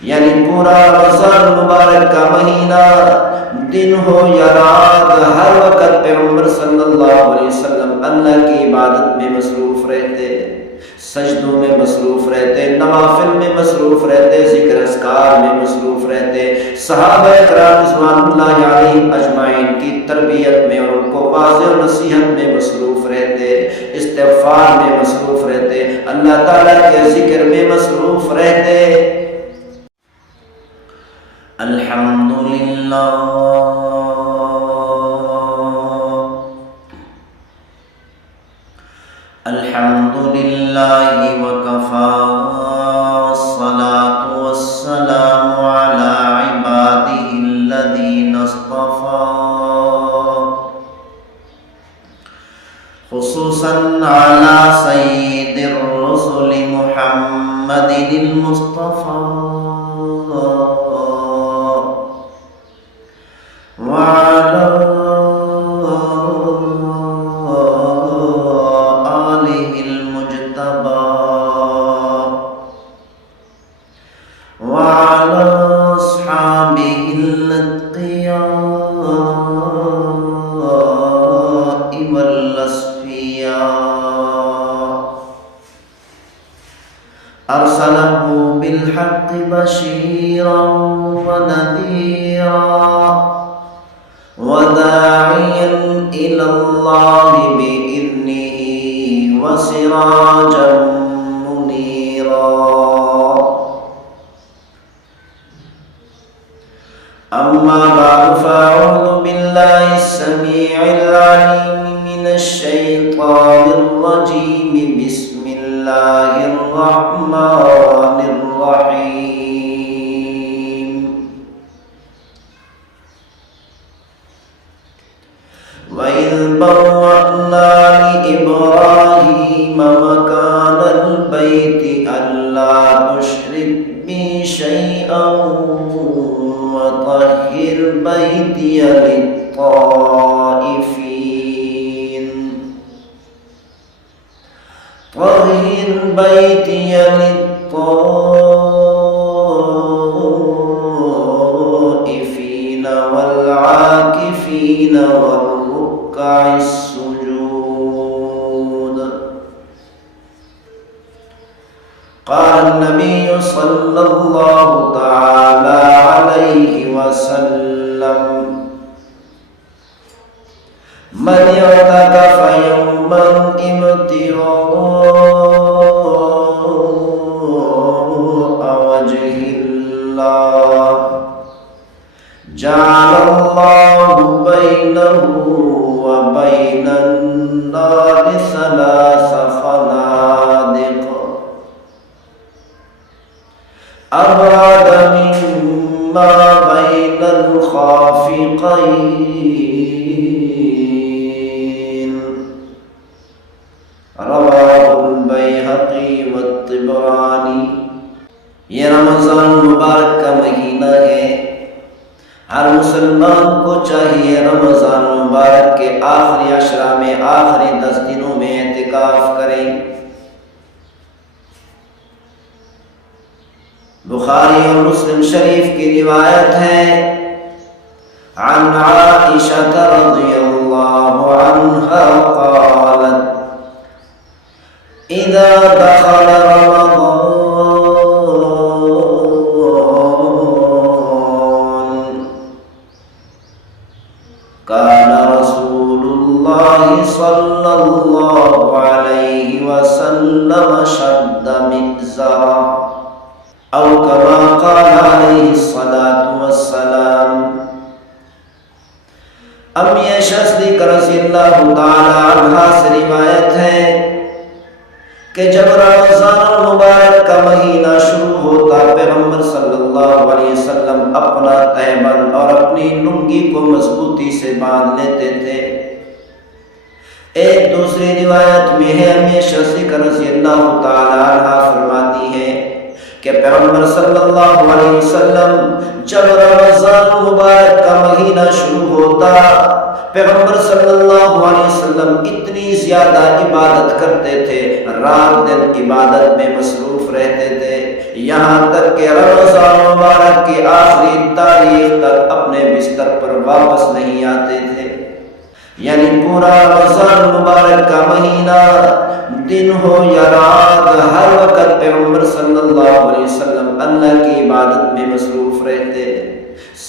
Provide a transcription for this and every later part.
یعنی پورا رمضان مبارک کا مہینہ دن ہو یا رات، ہر وقت پیغمبر صلی اللہ علیہ وسلم اللہ کی عبادت میں مصروف رہتے، سجدوں میں مصروف رہتے، نوافل میں مصروف رہتے، ذکر اذکار میں مصروف رہتے، صحابہ کرام رضوان اللہ علیہم اجمعین کی تربیت میں اور ان کو واضح و نصیحت میں مصروف رہتے، استغفار میں مصروف رہتے، اللہ تعالیٰ کے ذکر میں مصروف رہتے۔ الحمدللہ الحمدللہ وکفا والصلاة والسلام علی عبادہ الذین اصطفى خصوصا علی سید الرسل محمد المصطفى وعلى آله المجتبى وعلى أصحابه الأتقياء والأصفياء أرسله بالحق بشيرا ونذيرا وداعيا إلى الله بإذنه وسراجا منيرا أما بعد فأعوذ بالله السميع العليم من الشيطان الرجيم بسم الله الرحمن الرحيم وَإِذْ بَوَّأْنَا لِإِبْرَاهِيمَ مَكَانَ الْبَيْتِ أَلَّا تُشْرِكْ بِي شَيْئًا وَطَهِّرْ بَيْتِيَ لِلطَّائِفِينَ والعاكفين والركع السجود. قال النبي صلى الله تعالى عليه وسلم من اعتكف يوما ابتغاء وجه الله جعل الله بينه وبين النار 3 خنادق أبعد مما بين الخافقين. رواه البيهقي والطبراني. یہ رمضان مبارک کا مہینہ ہے. ہر مسلمان کو چاہیے رمضان مبارک کے آخری عشرہ میں، آخری 10 دنوں میں اعتکاف کریں. بخاری اور مسلم شریف کی روایت ہے عن عائشہ رضی اللہ عنہا قالت اذا دخل رمضان كان رسول الله صلى الله عليه وسلم شد مئزرا او كما قال عليه الصلاة والسلام. امی صدیقہ رضی اللہ تعالی عنہا سے روایت ہے کہ جب رمضان المبارک کا مہینہ شروع ہوتا پیغمبر صلی اللہ علیہ وسلم اپنا تہبند اور اپنی لنگی کو مضبوطی سے باندھ لیتے تھے. ایک دوسری روایت میں ہے امی صدیقہ رضی اللہ تعالی عنہا فرماتی ہے کہ پیغمبر صلی اللہ علیہ وسلم جب رمضان مبارک کا مہینہ شروع ہوتا پیغمبر صلی اللہ علیہ وسلم اتنی زیادہ عبادت کرتے تھے، رات دن عبادت میں مصروف رہتے تھے. یہاں تک کہ رمضان مبارک کی آخری تاریخ تک اپنے بستر پر واپس نہیں آتے تھے۔ یعنی پورا رمضان مبارک کا مہینہ دن ہو یا رات، ہر وقت پیغمبر صلی اللہ علیہ وسلم اللہ کی عبادت میں مصروف رہتے،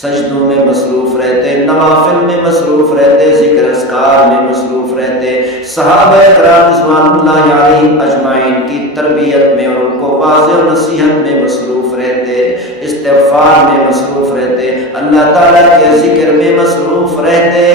سجدوں میں مصروف رہتے، نوافل میں مصروف رہتے، ذکر اذکار میں مصروف رہتے، صحابہ کرام رضوان اللہ علیہم اجمعین کی تربیت میں اور ان کو واضح و نصیحت میں مصروف رہتے، استغفار میں مصروف رہتے، اللہ تعالیٰ کے ذکر میں مصروف رہتے،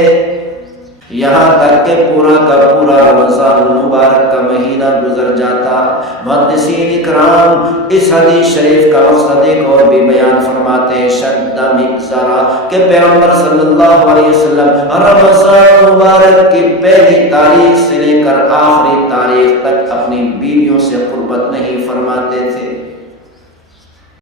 یہاں تک کہ پورا کا پورا رمضان مبارک کا مہینہ گزر جاتا۔ محدثین اکرام اس حدیث شریف کا مقصد ایک اور بھی بیان فرماتے ہیں، شد مئزرا، کہ پیغمبر صلی اللہ علیہ وسلم رمضان مبارک کی پہلی تاریخ سے لے کر آخری تاریخ تک اپنی بیویوں سے قربت نہیں فرماتے تھے۔